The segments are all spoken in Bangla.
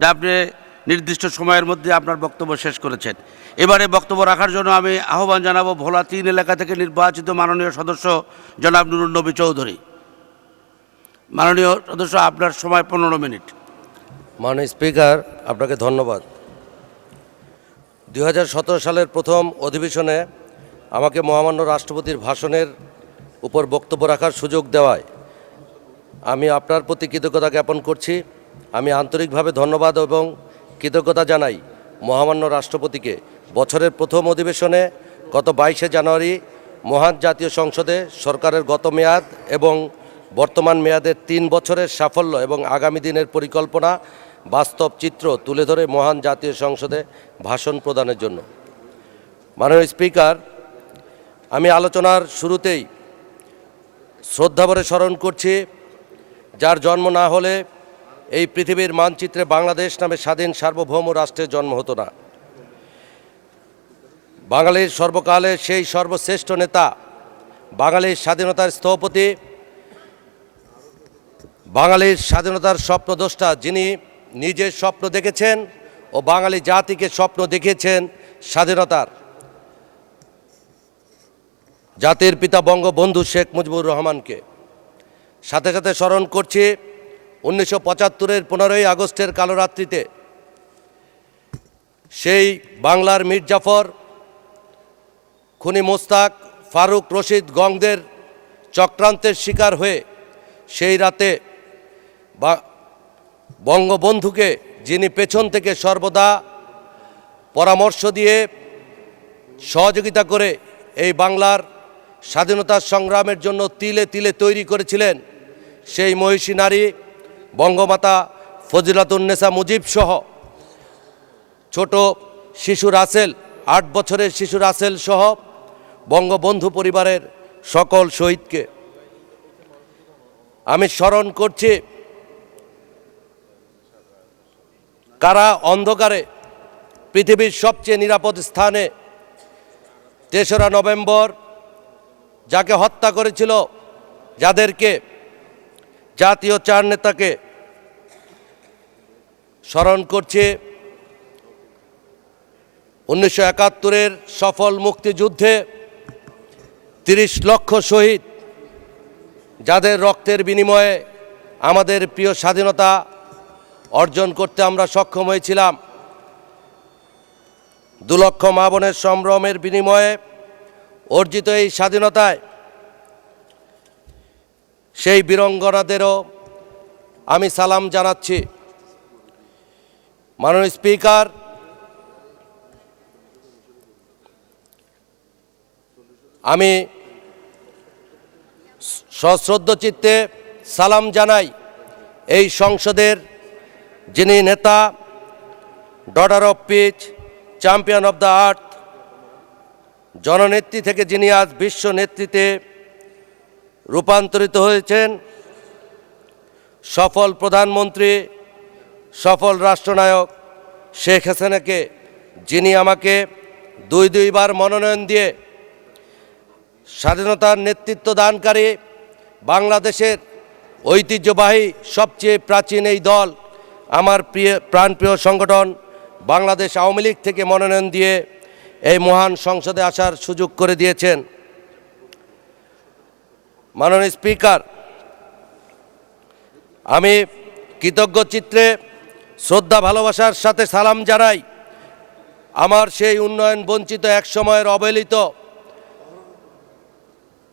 যা আপনি নির্দিষ্ট সময়ের মধ্যে আপনার বক্তব্য শেষ করেছেন। এবারে বক্তব্য রাখার জন্য আমি আহ্বান জানাবো ভোলা ৩ এলাকা থেকে নির্বাচিত মাননীয় সদস্য জনাব নুরুন নবী চৌধুরী। মাননীয় সদস্য, আপনার সময় ১৫ মিনিট। মাননীয় স্পিকার, আপনাকে ধন্যবাদ। ২০১৭ সালের প্রথম অধিবেশনে আমাকে মহামান্য রাষ্ট্রপতির ভাষণের উপর বক্তব্য রাখার সুযোগ দেওয়ায় আমি আপনার প্রতি কৃতজ্ঞতা জ্ঞাপন করছি। আমি আন্তরিকভাবে ধন্যবাদ এবং কৃতজ্ঞতা জানাই মহামান্য রাষ্ট্রপতিকে। বছরের প্রথম অধিবেশনে গত ২২শে জানুয়ারি মহান জাতীয় সংসদে সরকারের গত মেয়াদ এবং বর্তমান মেয়াদের ৩ বছরের সাফল্য এবং আগামী দিনের পরিকল্পনা বাস্তব চিত্র তুলে ধরে মহান জাতীয় সংসদে ভাষণ প্রদানের জন্য। মাননীয় স্পিকার, আমি আলোচনার শুরুতেই শ্রদ্ধাভরে স্মরণ করছি যার জন্ম না হলে এই পৃথিবীর মানচিত্রে বাংলাদেশ নামে স্বাধীন সার্বভৌম রাষ্ট্রের জন্ম হতো না। বাঙালির সর্বকালের সেই সর্বশ্রেষ্ঠ নেতা, বাঙালির স্বাধীনতার স্থপতি, বাঙালির স্বাধীনতার স্বপ্নদ্রষ্টা, যিনি নিজের স্বপ্ন দেখেছেন ও বাঙালি জাতিকে স্বপ্ন দেখিয়েছেন স্বাধীনতার, জাতির পিতা বঙ্গবন্ধু শেখ মুজিবুর রহমানকে। সাথে সাথে স্মরণ করছি ১৯৭৫-এর ১৫ই আগস্টের কালরাত্রিতে সেই বাংলার মীর জাফর, খুনি মোস্তাক, ফারুক, রশিদ, গংদের চক্রান্তের শিকার হয়ে সেই রাতে বঙ্গবন্ধুকে, যিনি পেছন থেকে সর্বদা পরামর্শ দিয়ে সহযোগিতা করে এই বাংলার স্বাধীনতার সংগ্রামের জন্য তিলে তিলে তৈরি করেছিলেন, সেই মহিষী নারী বঙ্গমাতা ফজিলাতুন্নেসা মুজিব সহ ছোট শিশু রাসেল, ৮ বছরের শিশু রাসেল সহ বঙ্গবন্ধু পরিবারের সকল শহীদকে আমি স্মরণ করছি। কারা অন্ধকারে পৃথিবীর সবচেয়ে নিরাপদ স্থানে ৩রা নভেম্বর যাকে হত্যা করেছিল, যাদেরকে জাতীয় ৪ নেতাকে স্মরণ করছে। ১৯৭১-এর সফল মুক্তিযুদ্ধে ৩০ লক্ষ শহীদ, যাদের রক্তের বিনিময়ে আমাদের প্রিয় স্বাধীনতা অর্জন করতে আমরা সক্ষম হয়েছিলাম। ২ লক্ষ মা বোনের সম্ভ্রমের বিনিময়ে অর্জিত এই স্বাধীনতায় সেই বীরাঙ্গনাদেরও আমি সালাম জানাচ্ছি। মাননীয় স্পিকার, আমি সশ্রদ্ধ চিত্তে সালাম জানাই এই সংসদের যিনি নেতা, daughter of peace, champion of the earth, জননেত্রী থেকে যিনি আজ বিশ্ব নেতৃত্বে রূপান্তরিত হয়েছেন, সফল প্রধানমন্ত্রী, সফল রাষ্ট্রনায়ক শেখ হাসিনাকে, যিনি আমাকে দুইবার মনোনয়ন দিয়ে স্বাধীনতার নেতৃত্ব দানকারী বাংলাদেশের ঐতিহ্যবাহী সবচেয়ে প্রাচীন এই দল, আমার প্রাণপ্রিয় সংগঠন বাংলাদেশ আওয়ামী লীগ থেকে মনোনয়ন দিয়ে এই মহান সংসদে আসার সুযোগ করে দিয়েছেন। মাননীয় স্পিকার, আমি কৃতজ্ঞ চিত্রে শ্রদ্ধা ভালোবাসার সাথে সালাম জানাই আমার সেই উন্নয়ন বঞ্চিত এক সময়ের অবহেলিত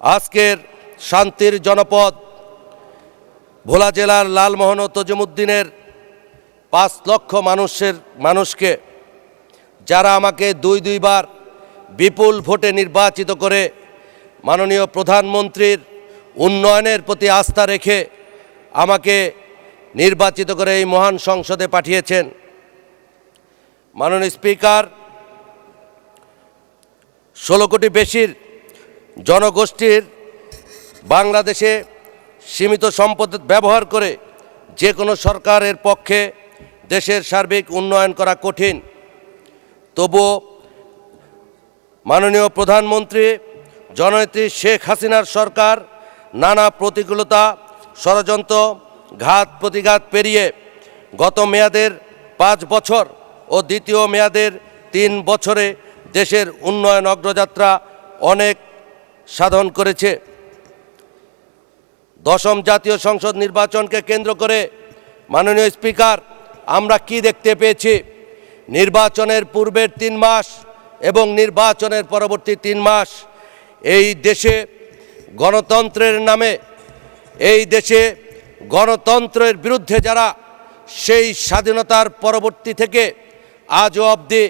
আজকের শান্তির জনপদ ভোলা জেলার লালমোহন ও তজিমুদ্দিনের ৫ লক্ষ মানুষকে, যারা আমাকে দুইবার বিপুল ভোটে নির্বাচিত করে মাননীয় প্রধানমন্ত্রীর উন্নয়নের প্রতি আস্থা রেখে আমাকে নির্বাচিত করে এই মহান সংসদে পাঠিয়েছেন। মাননীয় স্পিকার, ১৬ কোটি বেশির জনগোষ্ঠীর বাংলাদেশে সীমিত সম্পদ ব্যবহার করে যে কোনো সরকারের পক্ষে দেশের সার্বিক উন্নয়ন করা কঠিন। তবুও মাননীয় প্রধানমন্ত্রী জননেত্রী শেখ হাসিনার সরকার নানা প্রতিকূলতা, ষড়যন্ত্র, ঘাত প্রতিঘাত পেরিয়ে গত মেয়াদের 5 বছর ও দ্বিতীয় মেয়াদের 3 বছরে দেশের উন্নয়ন অগ্রযাত্রা অনেক সাধন করেছে। 10ম জাতীয় সংসদ নির্বাচনকে কেন্দ্র করে মাননীয় স্পিকার আমরা কি দেখতে পেয়েছি? নির্বাচনের পূর্বের 3 মাস এবং নির্বাচনের পরবর্তী 3 মাস এই দেশে গণতন্ত্রের নামে, এই দেশে গণতন্ত্রের বিরুদ্ধে যারা সেই স্বাধীনতার পরবর্তী থেকে আজও অবধি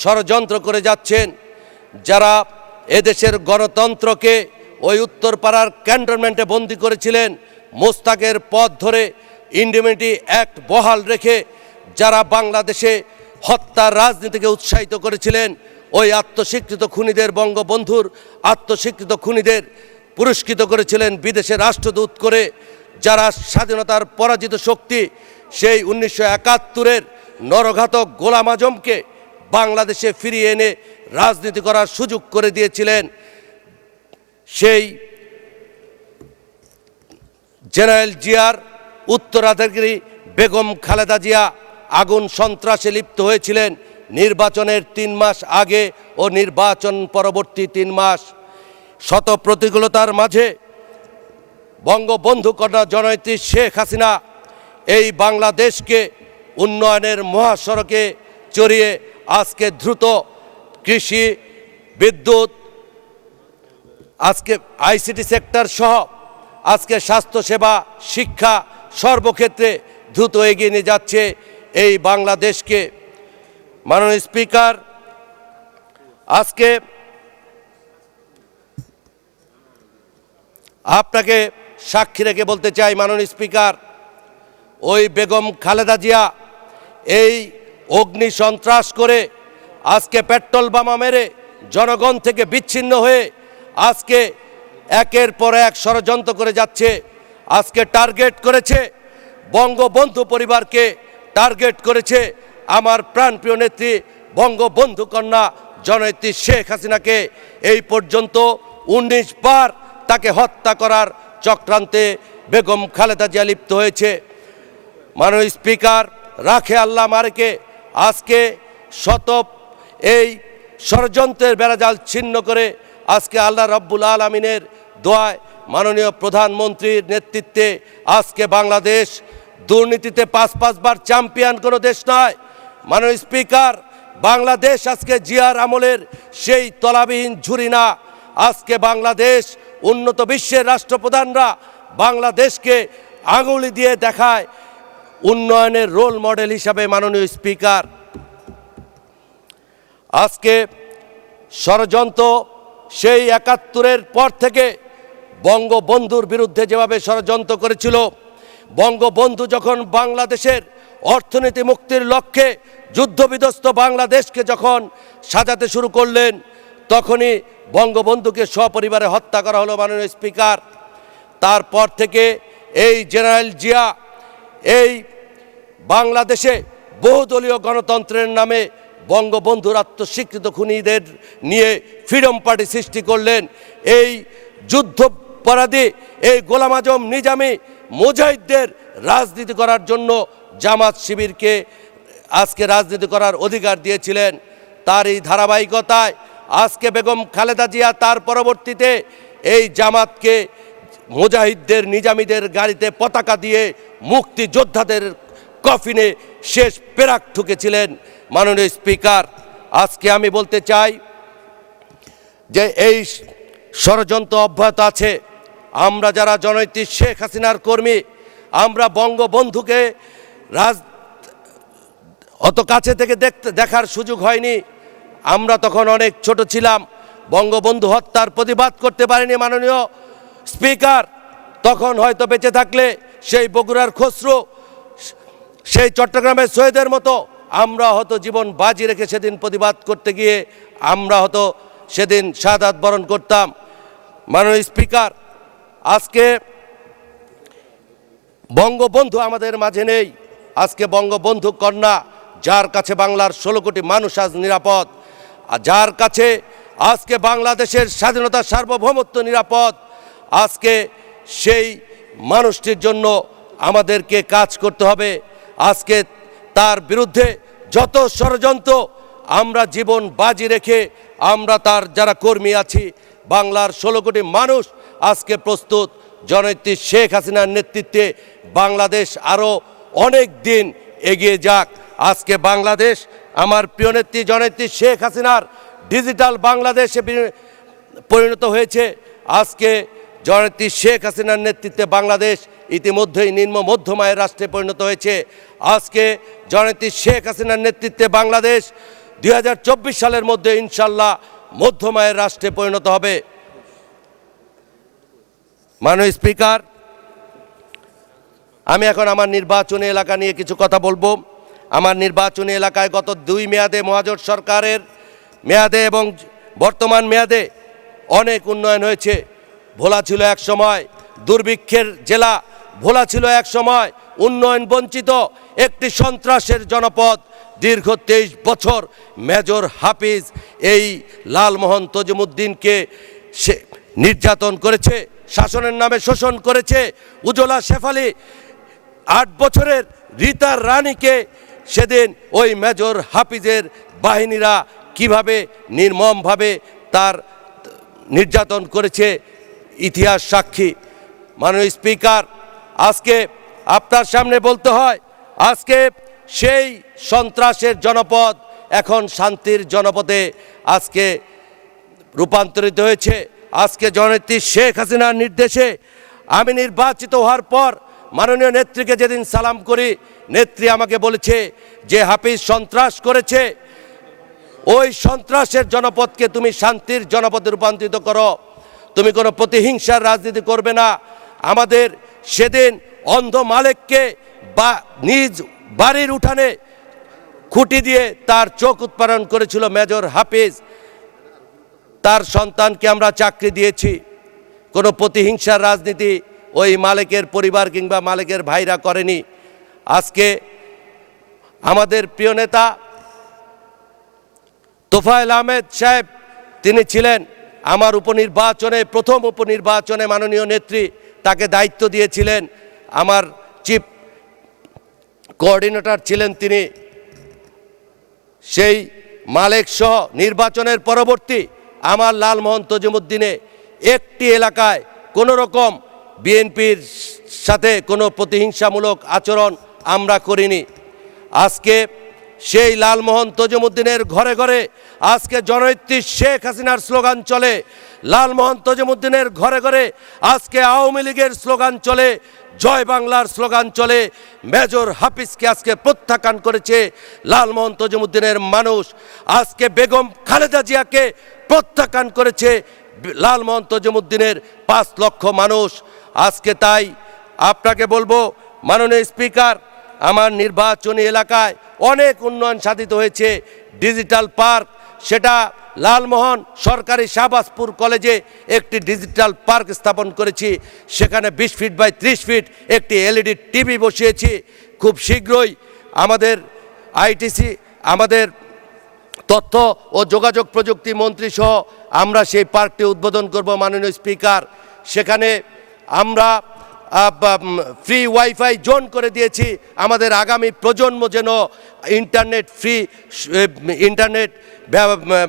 ষড়যন্ত্র করে যাচ্ছেন, যারা এদেশের গণতন্ত্রকে ওই উত্তরপাড়ার ক্যান্টনমেন্টে বন্দী করেছিলেন, মোস্তাকের পথ ধরে ইন্ডিমিনিটি অ্যাক্ট বহাল রেখে যারা বাংলাদেশে হত্যার রাজনীতিকে উৎসাহিত করেছিলেন, ওই আত্মস্বীকৃত খুনিদের, বঙ্গবন্ধুর আত্মস্বীকৃত খুনিদের পুরস্কৃত করেছিলেন বিদেশে রাষ্ট্রদূত করে। যারা স্বাধীনতার পরাজিত শক্তি, সেই 1971-এর নরঘাতক গোলাম আজমকে বাংলাদেশে ফিরিয়ে এনে রাজনীতি করার সুযোগ করে দিয়েছিলেন, সেই জেনারেল জিয়ার উত্তরাধিকারী বেগম খালেদা জিয়া আগুন সন্ত্রাসে লিপ্ত হয়েছিলেন নির্বাচনের 3 মাস আগে ও নির্বাচন পরবর্তী 3 মাস। শত প্রতিকূলতার মাঝে বঙ্গবন্ধু কন্যা জননেত্রী শেখ হাসিনা এই বাংলাদেশকে উন্নয়নের মহাসড়কে চড়িয়ে আজকে দ্রুত কৃষি, বিদ্যুৎ, আজকে আইসিটি সেক্টর সহ আজকে স্বাস্থ্যসেবা, শিক্ষা সর্বক্ষেত্রে দ্রুত এগিয়ে নিয়ে যাচ্ছে এই বাংলাদেশকে। মাননীয় স্পিকার, আজকে আপনাকে সাক্ষী রেখে বলতে চাই মাননীয় স্পিকার, ওই বেগম খালেদা জিয়া এই অগ্নি সন্ত্রাস করে আজকে পেট্রোল বোমা মেরে জনগণ থেকে বিচ্ছিন্ন হয়ে আজকে একের পর এক ষড়যন্ত্র করে যাচ্ছে। আজকে টার্গেট করেছে বঙ্গবন্ধু পরিবারকে, টার্গেট করেছে আমার প্রাণপ্রিয় নেত্রী বঙ্গবন্ধু কন্যা জননেত্রী শেখ হাসিনাকে। এই পর্যন্ত 19 বার তাকে হত্যা করার চক্রান্তে বেগম খালেদা জিয়া লিপ্ত হয়েছে। মাননীয় স্পিকার, রাখে আল্লাহ মারেকে আজকে এই ষড়যন্ত্রের বেড়াজাল ছিন্ন করে আজকে আল্লাহ রাব্বুল আলামিনের দোয়ায় মাননীয় প্রধানমন্ত্রীর নেতৃত্বে আজকে বাংলাদেশ দুর্নীতিতে 5 বার চ্যাম্পিয়ন কোনো দেশ নয়। মাননীয় স্পিকার, বাংলাদেশ আজকে জিয়ার আমলের সেই তলাবিহীন ঝুরি না। আজকে বাংলাদেশ উন্নত বিশ্বের রাষ্ট্রপ্রধানরা বাংলাদেশকে আঙুলি দিয়ে দেখায় উন্নয়নের রোল মডেল হিসাবে। মাননীয় স্পিকার, আজকে ষড়যন্ত্র সেই 71-এর পর থেকে বঙ্গবন্ধুর বিরুদ্ধে যেভাবে ষড়যন্ত্র করেছিল, বঙ্গবন্ধু যখন বাংলাদেশের অর্থনীতি মুক্তির লক্ষ্যে যুদ্ধবিধ্বস্ত বাংলাদেশকে যখন সাজাতে শুরু করলেন, তখনই বঙ্গবন্ধুকে সপরিবারে হত্যা করা হলো। মাননীয় স্পিকার, তারপর থেকে এই জেনারেল জিয়া এই বাংলাদেশে বহুদলীয় গণতন্ত্রের নামে বঙ্গবন্ধুর আত্মস্বীকৃত খুনিদের নিয়ে ফ্রিডম পার্টি সৃষ্টি করলেন। এই যুদ্ধপরাধী এই গোলাম আজম নিজামী মুজাহিদদের রাজনীতি করার জন্য জামাত শিবিরকে আজকে রাজনীতি করার অধিকার দিয়েছিলেন। তারই ধারাবাহিকতায় আজকে বেগম খালেদা জিয়া তার পরবর্তীতে এই জামাতকে মুজাহিদদের, নিজামীদের গাড়িতে পতাকা দিয়ে মুক্তিযোদ্ধাদের কফিনে শেষ পেরাক ঠুকেছিলেন। মাননীয় স্পিকার, আজকে আমি বলতে চাই যে এই ষড়যন্ত্র অব্যাহত আছে। আমরা যারা জননেত্রী শেখ হাসিনার কর্মী, আমরা বঙ্গবন্ধুকে অত কাছে থেকে দেখার সুযোগ হয়নি। আমরা তখন অনেক ছোট ছিলাম, বঙ্গবন্ধু হত্যার প্রতিবাদ করতে পারিনি। মাননীয় স্পিকার, তখন হয়তো বেঁচে থাকলে সেই বগুড়ার খসরু, সেই চট্টগ্রামের শহীদের মতো আমরা হয়তো জীবন বাজি রেখে সেদিন প্রতিবাদ করতে গিয়ে আমরা হয়তো সেদিন শাহাদাত বরণ করতাম। মাননীয় স্পিকার, আজকে বঙ্গবন্ধু আমাদের মাঝে নেই। আজকে বঙ্গবন্ধু কন্যা, যার কাছে বাংলার 16 কোটি মানুষ আজ নিরাপদ, আর যার কাছে আজকে বাংলাদেশের স্বাধীনতা, সার্বভৌমত্ব নিরাপদ, আজকে সেই মানুষটির জন্য আমাদেরকে কাজ করতে হবে। আজকে তার বিরুদ্ধে যত ষড়যন্ত্র আমরা জীবন বাজি রেখে আমরা তার যারা কর্মী আছি বাংলার 16 কোটি মানুষ আজকে প্রস্তুত জননেত্রী শেখ হাসিনার নেতৃত্বে বাংলাদেশ আরও অনেক দিন এগিয়ে যাক। আজকে বাংলাদেশ আমার প্রিয় নেত্রী জননেত্রী শেখ হাসিনার ডিজিটাল বাংলাদেশে পরিণত হয়েছে। আজকে জননেত্রী শেখ হাসিনার নেতৃত্বে বাংলাদেশ ইতিমধ্যেই নিম্ন মধ্যম আয়ের রাষ্ট্রে পরিণত হয়েছে। আজকে জননেত্রী শেখ হাসিনার নেতৃত্বে বাংলাদেশ 2024 সালের মধ্যে ইনশাল্লাহ মধ্যম আয়ের রাষ্ট্রে পরিণত হবে। মাননীয় স্পিকার, আমি এখন আমার নির্বাচনী এলাকা নিয়ে কিছু কথা বলবো। আমার নির্বাচনী এলাকায় গত 2 মেয়াদে মহাজোট সরকারের মেয়াদে এবং বর্তমান মেয়াদে অনেক উন্নয়ন হয়েছে। ভোলা ছিল এক সময় দুর্ভিক্ষের জেলা, ভোলা ছিল এক সময় উন্নয়ন বঞ্চিত একটি সন্ত্রাসের জনপদ। দীর্ঘ 23 বছর মেজর হাফিজ এই লালমোহন তজিমুদ্দিনকে সে নির্যাতন করেছে, শাসনের নামে শোষণ করেছে। উজলা শেফালি 8 বছরের রীতা রানীকে সেদিন ওই মেজর হাফিজের বাহিনীরা কিভাবে নির্মমভাবে তার নির্যাতন করেছে ইতিহাস সাক্ষী। মাননীয় স্পিকার, আজকে আপনার সামনে বলতে হয় আজকে সেই সন্ত্রাসের জনপদ এখন শান্তির জনপদে আজকে রূপান্তরিত হয়েছে। আজকে জননেত্রী শেখ হাসিনার নির্দেশে আমি নির্বাচিত হওয়ার পর মাননীয় নেত্রীকে যেদিন সালাম করি, নেত্রী আমাকে বলেছে যে হাফিজ সন্ত্রাস করেছে, ওই সন্ত্রাসের জনপদকে তুমি শান্তির জনপদে রূপান্তরিত করো, তুমি কোনো প্রতিহিংসার রাজনীতি করবে না। আমাদের সেদিন অন্ধ মালেককে বা নিজ বাড়ির উঠানে খুঁটি দিয়ে তার চোখ উৎপাদন করেছিল মেজর হাফিজ, তার সন্তানকে আমরা চাকরি দিয়েছি। কোনো প্রতিহিংসার রাজনীতি ওই মালিকের পরিবার কিংবা মালিকের ভাইরা করেনি। আজকে আমাদের প্রিয় নেতা তোফায়েল আহমেদ সাহেব, তিনি ছিলেন আমার উপনির্বাচনে, প্রথম উপনির্বাচনে মাননীয় নেত্রী তাকে দায়িত্ব দিয়েছিলেন, আমার চিফ কোঅর্ডিনেটর ছিলেন তিনি। সেই মালিক সহ নির্বাচনের পরবর্তী আমার লালমোহন তজিমুদ্দিনে একটি এলাকায় কোনো রকম বিএনপির সাথে কোনো প্রতিহিংসামূলক আচরণ আমরা করিনি। আজকে সেই লালমোহন তজিমুদ্দিনের ঘরে ঘরে আজকে জননেত্রী শেখ হাসিনার স্লোগান চলে, লালমোহন তজিমুদ্দিনের ঘরে ঘরে আজকে আওয়ামী লীগের স্লোগান চলে, জয় বাংলার স্লোগান চলে। মেজর হাফিজকে আজকে প্রত্যাখ্যান করেছে লালমোহন তজিমুদ্দিনের মানুষ, আজকে বেগম খালেদা জিয়াকে প্রত্যাখ্যান করেছে লালমোহন তজিমুদ্দিনের 5 লক্ষ মানুষ। আজকে তাই আপনাকে বলবো মাননীয় স্পিকার, আমার নির্বাচনী এলাকায় অনেক উন্নয়ন সাধিত হয়েছে। ডিজিটাল পার্ক, সেটা লালমোহন সরকারি শাহবাজপুর কলেজে একটি ডিজিটাল পার্ক স্থাপন করেছি। সেখানে 20 ফিট বাই 30 ফিট একটি এলইডি টিভি বসিয়েছি। খুব শীঘ্রই আমাদের আইটিসি, আমাদের তথ্য ও যোগাযোগ প্রযুক্তি মন্ত্রী সহ আমরা সেই পার্কটি উদ্বোধন করব মাননীয় স্পিকার। সেখানে আমরা ফ্রি ওয়াইফাই জোন করে দিয়েছি। আমাদের আগামী প্রজন্ম যেন ইন্টারনেট ফ্রি ইন্টারনেট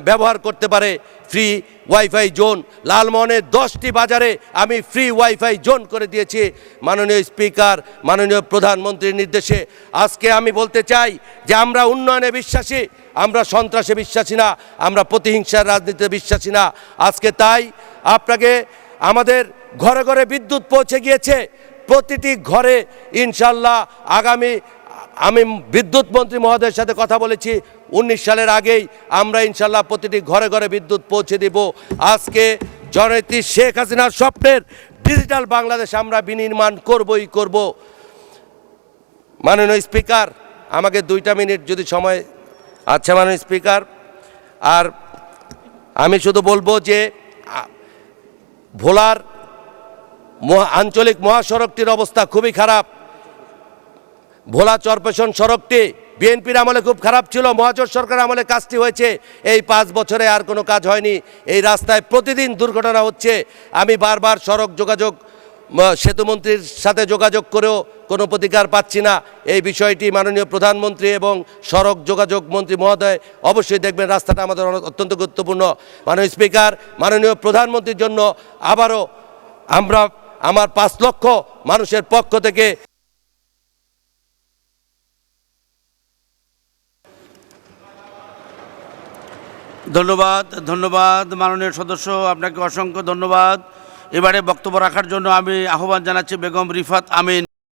ব্যবহার করতে পারে। ফ্রি ওয়াইফাই জোন লালমোহনের 10টি বাজারে আমি ফ্রি ওয়াইফাই জোন করে দিয়েছি মাননীয় স্পিকার, মাননীয় প্রধানমন্ত্রীর নির্দেশে। আজকে আমি বলতে চাই যে আমরা উন্নয়নে বিশ্বাসী, আমরা সন্ত্রাসে বিশ্বাসী না, আমরা প্রতিহিংসার রাজনীতিতে বিশ্বাসী না। আজকে তাই আপনাকে আমাদের ঘরে ঘরে বিদ্যুৎ পৌঁছে গিয়েছে, প্রতিটি ঘরে ইনশাল্লাহ আগামী, আমি বিদ্যুৎ মন্ত্রী মহোদয়ের সাথে কথা বলেছি, 19 সালের আগেই আমরা ইনশাল্লাহ প্রতিটি ঘরে ঘরে বিদ্যুৎ পৌঁছে দেব। আজকে জননেত্রী শেখ হাসিনার স্বপ্নের ডিজিটাল বাংলাদেশ আমরা বিনির্মাণ করবই করব। মাননীয় স্পিকার, আমাকে 2টা মিনিট যদি সময়, আচ্ছা মাননীয় স্পিকার, আর আমি শুধু বলবো যে ভোলার আঞ্চলিক মহাসড়কটির অবস্থা খুবই খারাপ। ভোলা চরপেশন সড়কটি বিএনপির আমলে খুব খারাপ ছিল, মহাজোট সরকার আমলে কাজটি হয়েছে, এই 5 বছরে আর কোনো কাজ হয়নি। এই রাস্তায় প্রতিদিন দুর্ঘটনা হচ্ছে। আমি বারবার সড়ক যোগাযোগ সেতুমন্ত্রীর সাথে যোগাযোগ করেও কোনো প্রতিকার পাচ্ছি না। এই বিষয়টি মাননীয় প্রধানমন্ত্রী এবং সড়ক যোগাযোগ মন্ত্রী মহোদয় অবশ্যই দেখবেন, রাস্তাটা আমাদের অত্যন্ত গুরুত্বপূর্ণ। মাননীয় স্পিকার, মাননীয় প্রধানমন্ত্রীর জন্য আবারও আমার 5 লক্ষ মানুষের পক্ষ থেকে ধন্যবাদ মাননীয় সদস্য, আপনাকে অসংখ্য ধন্যবাদ। এবারে বক্তব্য রাখার জন্য আমি আহ্বান জানাচ্ছি বেগম রিফাত আমিন।